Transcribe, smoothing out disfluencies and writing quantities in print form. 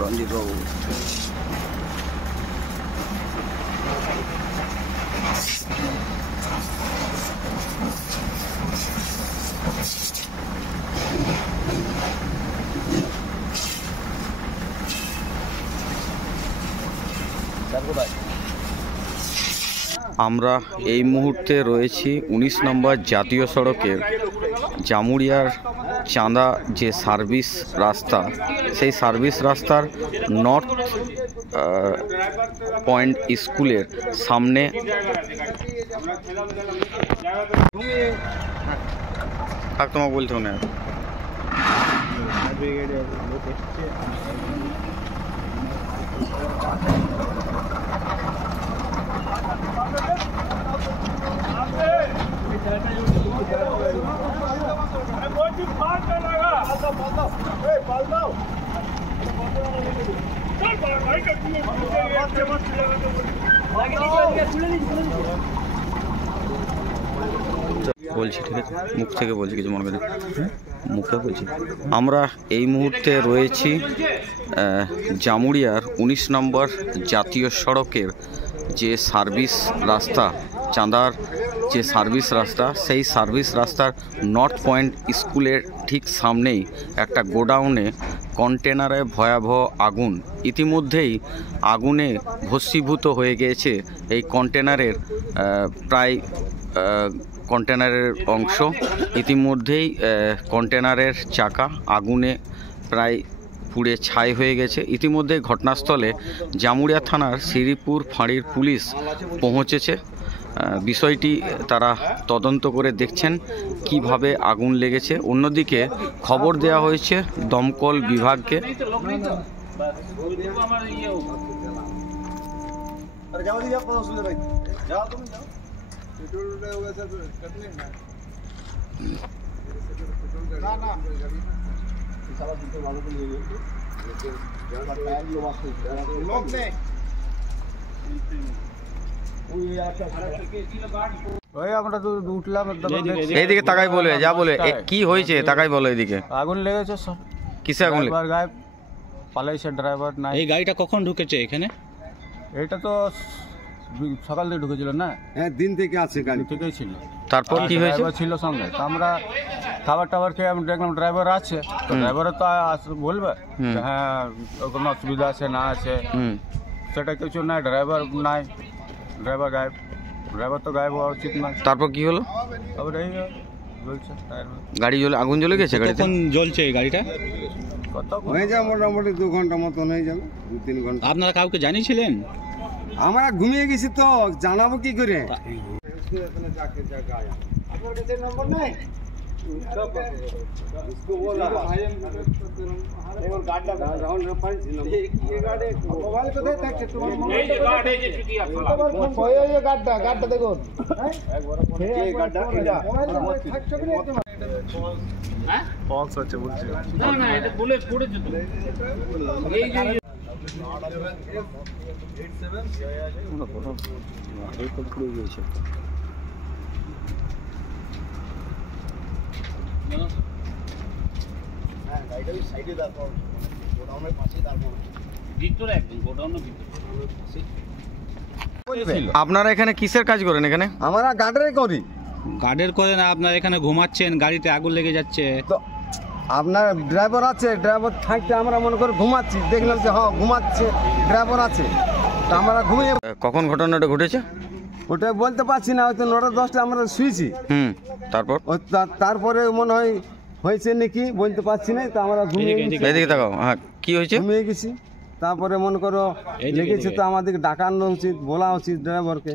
রঞ্জিত বাবু আমরা এই মুহূর্তে রয়েছি 19 নম্বর জাতীয় সড়কের জামুরিয়ার চাঁদা যে সার্ভিস রাস্তা, সেই সার্ভিস রাস্তার নর্থ পয়েন্ট স্কুলের সামনে। তোমাকে বলতে না বলছি, ঠিক আছে, মুখ থেকে বলছি, কিছু মনে করেন, মুখে বলছি। আমরা এই মুহূর্তে রয়েছি জামুরিয়ার 19 নম্বর জাতীয় সড়কের যে সার্ভিস রাস্তা, চাঁদার যে সার্ভিস রাস্তা, সেই সার্ভিস রাস্তার নর্থ পয়েন্ট স্কুলের ঠিক সামনেই একটা গোডাউনে কন্টেনারে ভয়াবহ আগুন। ইতিমধ্যেই আগুনে ভস্মীভূত হয়ে গিয়েছে এই কন্টেনারের প্রায় কন্টেনারের অংশ। ইতিমধ্যেই কন্টেনারের চাকা আগুনে প্রায় পুড়ে ছাই হয়ে গেছে। ইতিমধ্যে ঘটনাস্থলে জামুরিয়া থানার শ্রীপুর ফাঁড়ির পুলিশ পৌঁছেছে। বিষয়টি তারা তদন্ত করে দেখছেন কিভাবে আগুন লেগেছে। অন্যদিকে খবর দেওয়া হয়েছে দমকল বিভাগকে। এইদিকে তাকাই বলে যা বলে কি হয়েছে, তাকাই বলো এদিকে। আগুন লেগেছে সব। কিসে আগুন? গায়েব পালাইছে, ড্রাইভার নাই। এই গাড়িটা কখন ঢুকেছে এখানে? এটা তো সকাল থেকে ঢুকেছিল না? হ্যাঁ, দিন থেকে আছে, গাড়ি থেকেই ছিল। তারপর কি হয়েছে? ছিল সঙ্গে, তো আমরা খাবার টাবার খেয়ে আমি দেখলাম ড্রাইভার আছে, তো ড্রাইভারও তো বলবে হ্যাঁ কোনো অসুবিধা আছে না আছে, সেটা কিছু নাই। ড্রাইভার নাই, ড্রাইভার গায়েব। ড্রাইভার তো গায়েব হওয়া উচিত না। তারপর কি হলো? তারপর এই জ্বলছে গাড়ি, আগুন জ্বলে গেছে। কখন জ্বলছে এই গাড়িটা? হয়ে যাবে মোটামুটি 2 ঘন্টা মতন হয়ে যাবে, 2-3 ঘন্টা। আপনারা কাউকে জানিয়েছিলেন? আমরা ঘুমিয়ে গেছি তো জানাবো কি করে? আপনারা এখানে কিসের কাজ করেন? এখানে আমরা গার্ডের করি। গার্ডের করে না, আপনারা এখানে ঘুমাচ্ছেন, গাড়িতে আগুন লেগে যাচ্ছে। তো আপনার ড্রাইভার আছে, ড্রাইভার থাকতে আমরা মনে করে ঘুমাচ্ছি, দেখলাম যে হ্যাঁ ঘুমাচ্ছে, ড্রাইভার আছে, তো আমরা ঘুমিয়ে। কখন ঘটনাটা ঘটেছে ওটা বলতে পারছি না, হয়তো 9টা-10টা আমরা শুয়েছি। তারপর তারপরে মনে হয় হয়েছে নাকি বলতে পারছি না, তো আমরা ঘুমিয়ে গেছি। এদিকে তাকাও। হ্যাঁ, কি হয়েছে? ঘুমিয়ে গেছি। তারপরে মনে করো লেগেছে, তো আমাদেরকে ডাকানো উচিত, বলা উচিত ড্রাইভারকে।